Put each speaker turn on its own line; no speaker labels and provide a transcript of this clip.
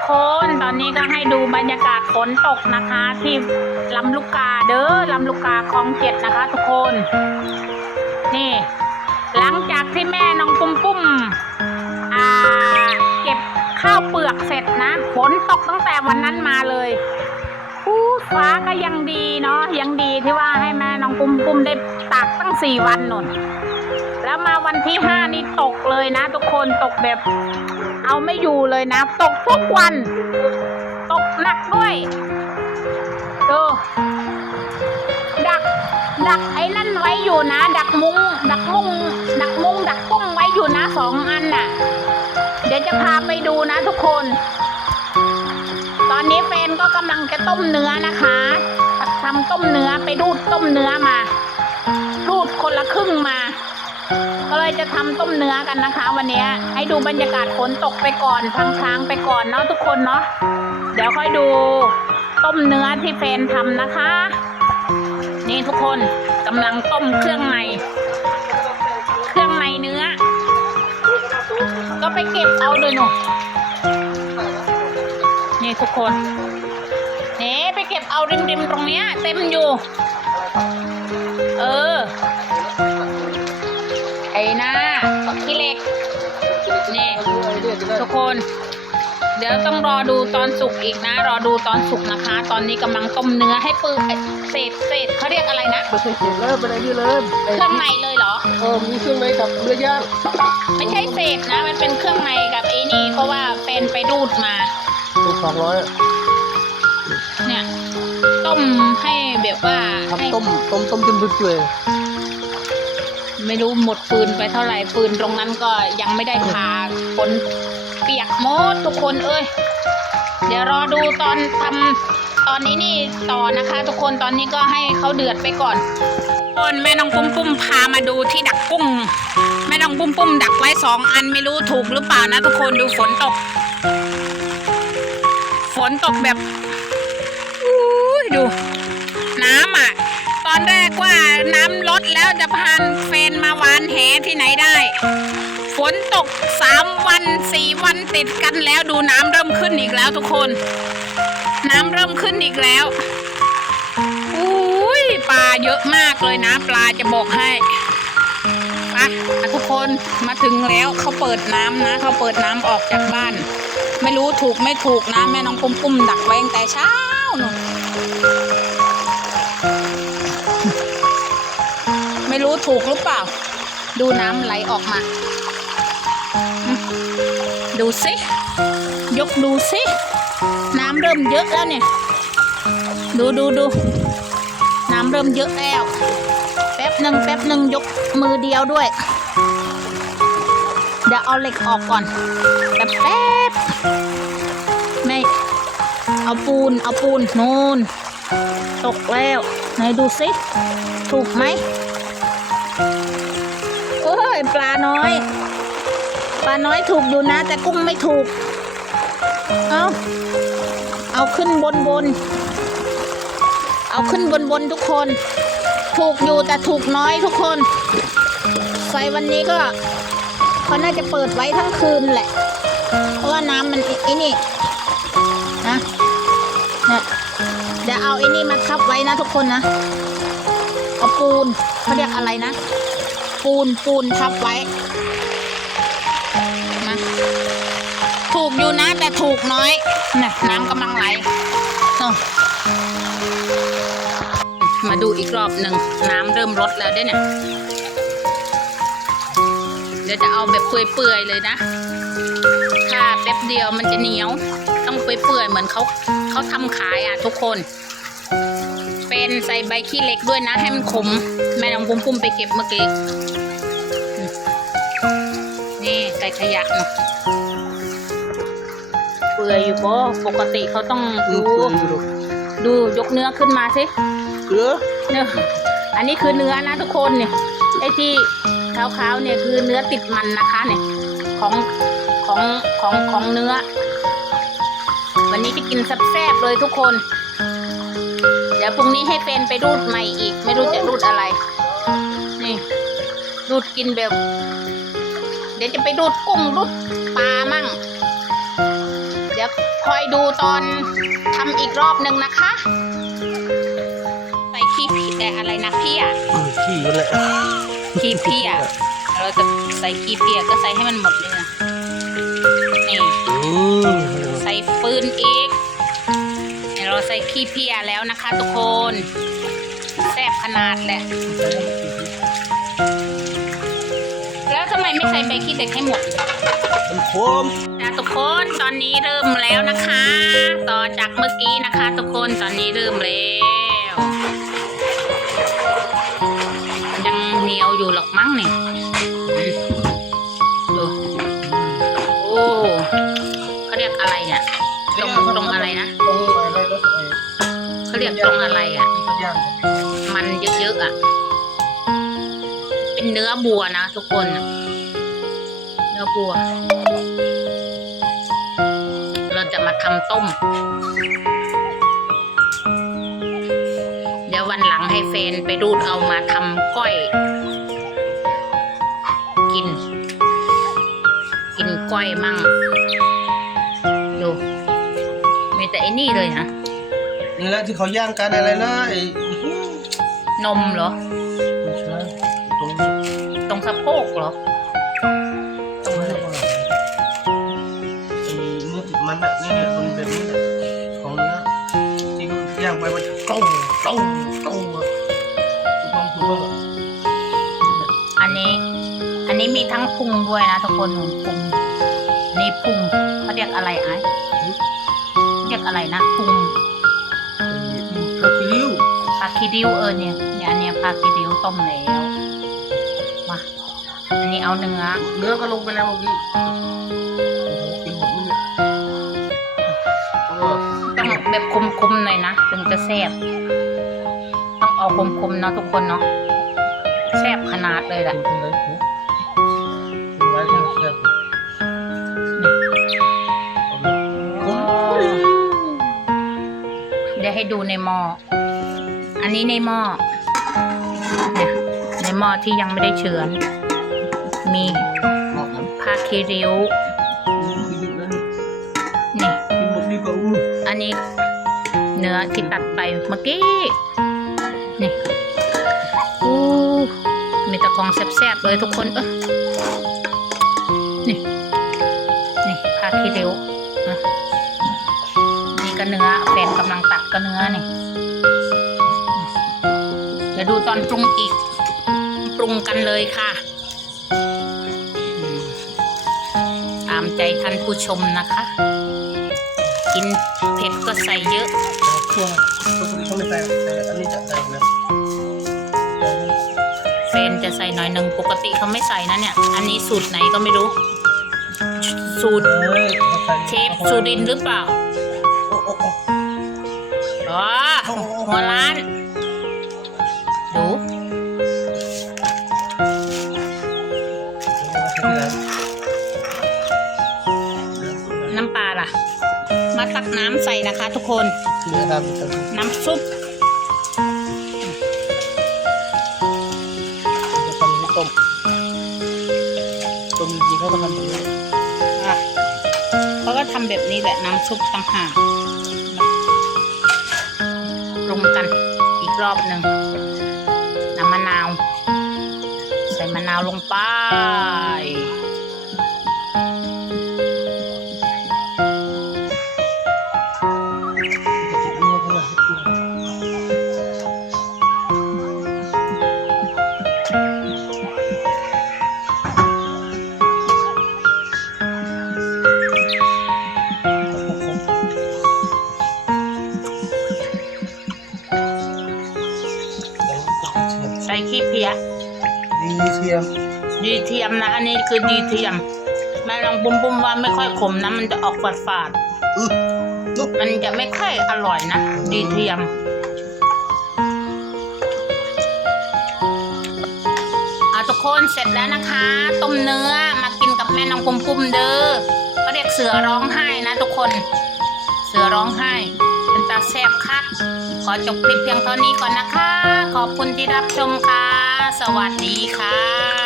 กคน ตอนนี้ก็ให้ดูบรรยากาศฝนตกนะคะ ที่ลำลูกกาเด้อลำลูกกาคลองเจ็ดนะคะ ทุกคน นี่ หลังจากที่แม่น้องปุ้มปุ้มอ่าเก็บข้าวเปลือกเสร็จนะฝนตกตั้งแต่วันนั้นมาเลยอู้ฟ้าก็ยังดีเนาะยังดีที่ว่าให้แม่น้องปุ้มปุ้มได้ตากตั้งสี่วันนนแล้วมาวันที่ห้านี่ตกเลยนะ ทุกคนตกแบบ เอาไม่อยู่เลยนะ ตกทุกวัน ตกหนักด้วยดูดัก ดักไอ้นั่นไว้อยู่นะ ดักมุง ดักมุง ดักมุง ดักกุ้งไว้อยู่นะสองอันน่ะ เดี๋ยวจะพาไปดูนะทุกคน ตอนนี้แฟนก็กำลังจะต้มเนื้อนะคะทำต้มเนื้อไปดูดต้มเนื้อมา รูดคนละครึ่งมา ก็เลยจะทำต้มเนื้อกันนะคะ วันนี้ให้ดูบรรยากาศฝนตกไปก่อนทางๆไปก่อนเนาะทุกคนเนาะเดี๋ยวค่อยดูต้มเนื้อที่แฟนทำนะคะ นี่ทุกคนกำลังต้มเครื่องใน เครื่องในเนื้อ ก็ไปเก็บเอาเลยหนูนี่ทุกคนเนี่ไปเก็บเอาริมๆตรงเนี้ย เต็มอยู่ เออ คน เดี๋ยวต้องรอดูตอนสุกอีกนะ รอดูตอนสุกนะคะ ตอนนี้กำลังต้มเนื้อให้ปื้เศษเศษเขาเรียกอะไรนะ
ไม่ใช่เก็บเริ่มอะไรนี่เลย
เครื่องในเลยเหรอ
เออมีเครื่องในกับเนื้อย่าง
ไม่ใช่เศษนะ มันเป็นเครื่องในกับไอ้นี่ เพราะว่าแฟนไปดูดมา
ตัวสองร้อย
เนี่ยต้มให้แบบว่าให้
ทำต้มต้มต้มจนเปื่อย
ไม่รู้หมดฟืนไปเท่าไหร่ฟืนตรงนั้นก็ยังไม่ได้พาฝนเปียกหมดทุกคนเอ้ย เดี๋ยวรอดูตอนทำตอนนี้นี่ต่อนะคะ ทุกคนตอนนี้ก็ให้เขาเดือดไปก่อนคนแม่น้องปุ้มปุ้มพามาดูที่ดักกุ้งแม่น้องปุ้มปุ้มดักไว้สองอันไม่รู้ถูกหรือเปล่านะ ทุกคนดูฝนตก ฝนตกแบบอุ้ดู น้ำอะ ตอนแรกว่าน้ำลดแล้วจะพานเฟนมาวานแหที่ไหนได้ ฝนตกสามวันสี่วันติดกันแล้วดูน้ำเริ่มขึ้นอีกแล้วทุกคน น้ำเริ่มขึ้นอีกแล้วอุ้ยปลาเยอะมากเลยนะปลาจะบอกให้ป่ะทุกคนมาถึงแล้วเขาเปิดน้ำนะเขาเปิดน้ำออกจากบ้าน ไม่รู้ถูกไม่ถูกนะแม่น้องปุ้มปุ้มดักไว้ตั้งแต่เช้าหนูไม่รู้ถูกหรือเปล่า ดูน้ำไหลออกมา ดูสิยกดูสิน้ำเริ่มเยอะแล้วเนี่ย ดูดูดูน้ำเริ่มเยอะแล้ว แป๊บหนึ่งแป๊บหนึ่งยกมือเดียวด้วย เดี๋ยวเอาเหล็กออกก่อนแป๊บแป๊บไม่เอาปูนเอาปูนนูนตกแล้วไหนดูสิถูกไหมโอ้ยปลาน้อย ปลาน้อยถูกอยู่นะ แต่กุ้งไม่ถูก เอาเอาขึ้นบนบน เอาขึ้นบนบนทุกคน ถูกอยู่แต่ถูกน้อยทุกคนไฟวันนี้ก็เขาน่าจะเปิดไว้ทั้งคืนแหละ เพราะว่าน้ำมันไอ้นี่นะเนี่ยเดี๋ยวเอาไอ้นี่มาทับไว้นะทุกคนนะเอาปูนเขาเรียกอะไรนะ ปูนปูนทับไว้ ถูกอยู่นะ แต่ถูกน้อยนะน้ำกำลังไหลมาดูอีกรอบหนึ่งน้ำเริ่มลดแล้วด้วยเนี่ย เดี๋ยวจะเอาแบบเปื่อยๆเลยนะ ถ้าแป๊บเดียวมันจะเหนียว ต้องเปื่อยๆเหมือนเขาเขาทำขายอะทุกคน เป็นใส่ใบขี้เล็กด้วยนะ ให้มันขม แม่น้องปุ้มปุ้มไปเก็บเมื่อกี้นี่ใส่ขยะเนาะ ปื่อยอยู่ปะปกติเขาต้อง
ๆ
ดู
เกลืออยู่ลูก
ดูยกเนื้อขึ้นมาสิ
เกลือ
เนี่ยอันนี้คือเนื้อนะทุกคนเนี่ยไอ้ที่ขาวๆเนี่ยคือเนื้อติดมันนะคะเนี่ยของของของของเนื้อ วันนี้จะกินแซ่บๆเลยทุกคน เดี๋ยวพรุ่งนี้ให้เฟนไปรูดใหม่อีก ไม่รู้จะรูดอะไร นี่รูดกินแบบ เดี๋ยวจะไปรูดกุ้งรูดปลามั่งเดี๋ยวดี๋ยว คอยดูตอนทำอีกรอบหนึ่งนะคะใส่ขี้พี่แต่อะไรนะพี่อะ
อืมขี้กันแหละ
ขี้เพี้ยเราจะใส่ขี้เพี้ยก็ใส่ให้มันหมดเลยนะนี่
อืม
ใส่ฟืนอีกเดี๋ยวเราใส่ขี้เพี้ยแล้วนะคะ ทุกคนแซ่บขนาดแหละแล้วทำ ไมไม่ใส่ใบขี้เหล็กให้หมด
มันโคม
นะทุกคนตอนนี้เริ่มแล้วนะคะ ต่อจากเมื่อกี้นะคะ ทุกคนตอนนี้เริ่มแล้วยังเหนียวอยู่หรอกมั้งเนี่ยดูโอ้เขาเรียกอะไรเนี่ยตรงตรงอะไรนะ
ตรงอะไรรถไฟ
เขาเรียกตรงอะไรอะ
ที่เขาย่าง
มันเยอะๆอะ เป็นเนื้อบัวนะทุกคนน่ะเนื้ อบัวเราจะมาทำต้ม เดี๋ยววันหลังให้แฟนไปรูดเอามาทำก้อย กิน กินก้อยมั่งดูมีแต่ไอ้นี่เลยนะ
นี่แหละที่เขาย่างกันอะไรนะไอ้
นมเหรอ
ไม่ใช่ตรง
ตรงสะโพกเหรอ
อะนี่เนี่ยมันแบบนี้แหละของเนื้อที่ย่างไปมันจะต้งต้งต้งอะต้องถูกต้อง
อันนี้ อันนี้มีทั้งพุงด้วยนะทุกคนพุงนี่พุงเขาเรียกอะไรไอ้เรียกอะไรนะพุง
กระติ้ว
พาคิริวเออเนี่ยเนี่ยอันเนี้ยพาคิริวต้มแล้วมาอันนี้เอาเนื้อ
เนื้อก็ลงไปแล้วเมื่อกี้
แบบคมๆหน่อยนะถึงจะแซ่บต้องเอาคมๆเนาะทุกคนเนาะแซ่บขนาดเลยแหละ
เป็นไรหูเป็นไรเนี่ยแซ่บเอาเลยโอ้ย
เดี๋ยวให้ดูในหม้ออันนี้ในหม้อเนี่ยในหม้อที่ยังไม่ได้เฉือนมี
ออกน้ำ
พาคิริว
นี้
เนื้อที่ตัดไปเมื่อกี้นี่อู้มีตะกองแซ่บๆเลยทุกคนเออนี่นี่พาคีเร็วนะนี่ก็เนื้อแฟนกำลังตัดก็เนื้อนี่เดี๋ยวดูตอนปรุงอีก ปรุงกันเลยค่ะ ตามใจท่านผู้ชมนะคะ กินเผ็ดก็ใส่เยอะ
เครื่องไม่ใส่แต่อันนี้จะใส่นะ
เฟนจะใส่หน่อยหนึ่งปกติเขาไม่ใส่นะเนี่ย อันนี้สูตรไหนก็ไม่รู้ สูตร
เช
ฟสูรินหรือเปล่า
โอ้โอ้โอ้
อ๋อหัวร้าน น้ำใส่นะคะทุกคน
เนื้อครับ
น้ำซุป
จะทำนี้ต้มต้มจริงๆเขาก็ทำแบบนี้
อะเขาก็ทำแบบนี้แหละน้ำซุปต่างหากปรุงกันอีกรอบหนึ่งน้ำมะนาว ใส่มะนาวลงไป
ขี้เพี
ย
ดีเทียม
ดีเทียมนะ อันนี้คือดีเทียมแม่ลองปุ้มปุ้มๆว่าไม่ค่อยขมนะ มันจะออกฝาดฝาด
อึ๊บลุก
ๆมันจะไม่ค่อยอร่อยนะ ดีเทียมเอาทุกคนเสร็จแล้วนะคะ ต้มเนื้อมากินกับแม่น้องปุ้มปุ้มๆเด้อเขาเรียกเสือร้องไห้นะทุกคน เสือร้องไห้เป็น ตาแซบค่ะ ขอจบคลิปเพียงเท่านี้ก่อนนะคะ ขอบคุณที่รับชมค่ะ สวัสดีค่ะ